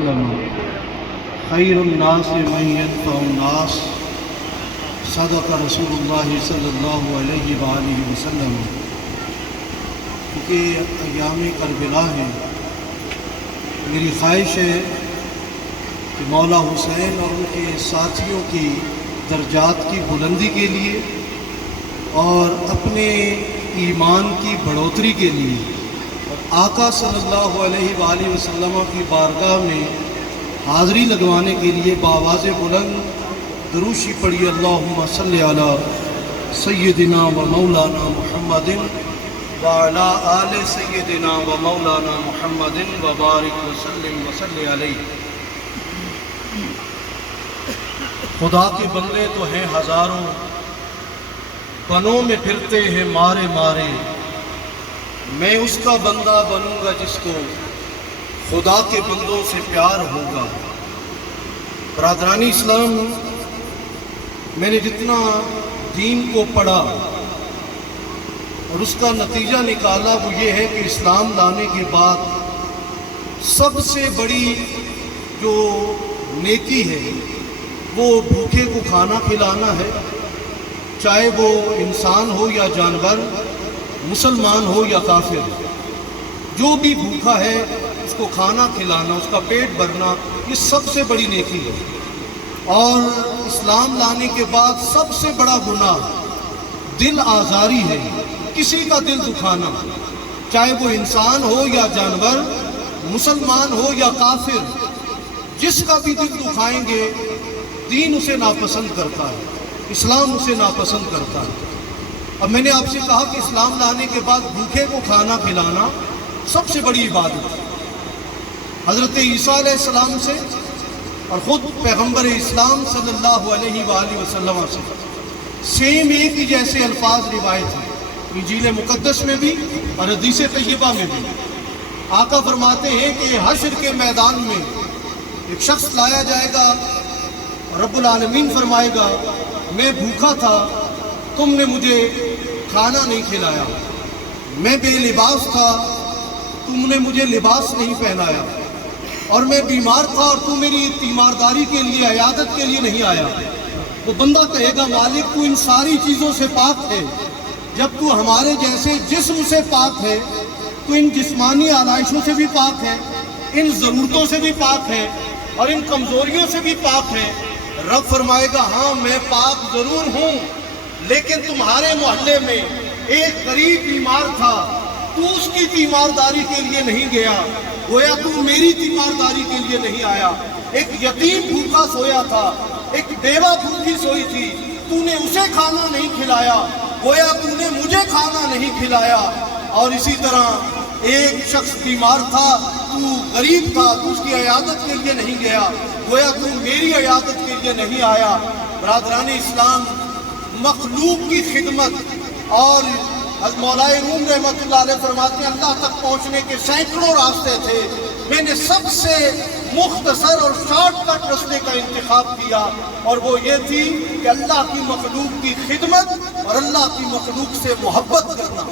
وسلم خیر الناس من ينفع الناس صدق رسول اللہ صلی اللہ علیہ وآلہ وسلم۔ کیونکہ ایام کربلا ہے، میری خواہش ہے کہ مولا حسین اور ان کے ساتھیوں کی درجات کی بلندی کے لیے اور اپنے ایمان کی بڑھوتری کے لیے آقا صلی اللہ علیہ وآلہ وسلم کی بارگاہ میں حاضری لگوانے کے لیے بآواز بلند دروشی پڑھی، اللہم صلی علی سیدنا و مولانا محمد وعلی آل سیدنا و مولانا محمد وبارک وسلم وصلی علیہ۔ خدا کے بندے تو ہیں ہزاروں، بنوں میں پھرتے ہیں مارے مارے، میں اس کا بندہ بنوں گا جس کو خدا کے بندوں سے پیار ہوگا۔ برادران اسلام، میں نے جتنا دین کو پڑھا اور اس کا نتیجہ نکالا وہ یہ ہے کہ اسلام لانے کے بعد سب سے بڑی جو نیکی ہے وہ بھوکے کو کھانا کھلانا ہے، چاہے وہ انسان ہو یا جانور، مسلمان ہو یا کافر، جو بھی بھوکا ہے اس کو کھانا کھلانا، اس کا پیٹ بھرنا، یہ سب سے بڑی نیکی ہے۔ اور اسلام لانے کے بعد سب سے بڑا گناہ دل آزاری ہے، کسی کا دل دکھانا، چاہے وہ انسان ہو یا جانور، مسلمان ہو یا کافر، جس کا بھی دل دکھائیں گے دین اسے ناپسند کرتا ہے، اسلام اسے ناپسند کرتا ہے۔ اب میں نے آپ سے کہا کہ اسلام لانے کے بعد بھوکے کو کھانا کھلانا سب سے بڑی عبادت ہے۔ حضرت عیسیٰ علیہ السلام سے اور خود پیغمبر اسلام صلی اللہ علیہ وآلہ وسلم سے سیم ایک ہی جیسے الفاظ روایت ہیں، انجیل مقدس میں بھی اور حدیث طیبہ میں بھی۔ آقا فرماتے ہیں کہ حشر کے میدان میں ایک شخص لایا جائے گا، رب العالمین فرمائے گا میں بھوکا تھا، تم نے مجھے کھانا نہیں کھلایا، میں بے لباس تھا، تم نے مجھے لباس نہیں پہنایا، اور میں بیمار تھا اور تو میری تیمارداری کے لیے، عیادت کے لیے نہیں آیا۔ وہ بندہ کہے گا مالک تو ان ساری چیزوں سے پاک ہے، جب تو ہمارے جیسے جسم سے پاک ہے تو ان جسمانی آلائشوں سے بھی پاک ہے، ان ضرورتوں سے بھی پاک ہے اور ان کمزوریوں سے بھی پاک ہے۔ رب فرمائے گا ہاں میں پاک ضرور ہوں، لیکن تمہارے محلے میں ایک غریب بیمار تھا، تو اس کی تیمارداری کے لیے نہیں گیا، گویا تو میری تیمارداری کے لیے نہیں آیا۔ ایک یتیم بھوکا سویا تھا، ایک بیوہ بھوکی سوئی تھی، تو نے اسے کھانا نہیں کھلایا، گویا تو نے مجھے کھانا نہیں کھلایا۔ اور اسی طرح ایک شخص بیمار تھا، تو غریب تھا، تو اس کی عیادت کے لیے نہیں گیا، گویا تو میری عیادت کے لیے نہیں آیا۔ برادران اسلام، مخلوق کی خدمت اور مولا روم رحمۃ اللہ علیہ فرماتے ہیں اللہ تک پہنچنے کے سینکڑوں راستے تھے، میں نے سب سے مختصر اور شارٹ کٹ راستے کا انتخاب کیا، اور وہ یہ تھی کہ اللہ کی مخلوق کی خدمت اور اللہ کی مخلوق سے محبت کرنا۔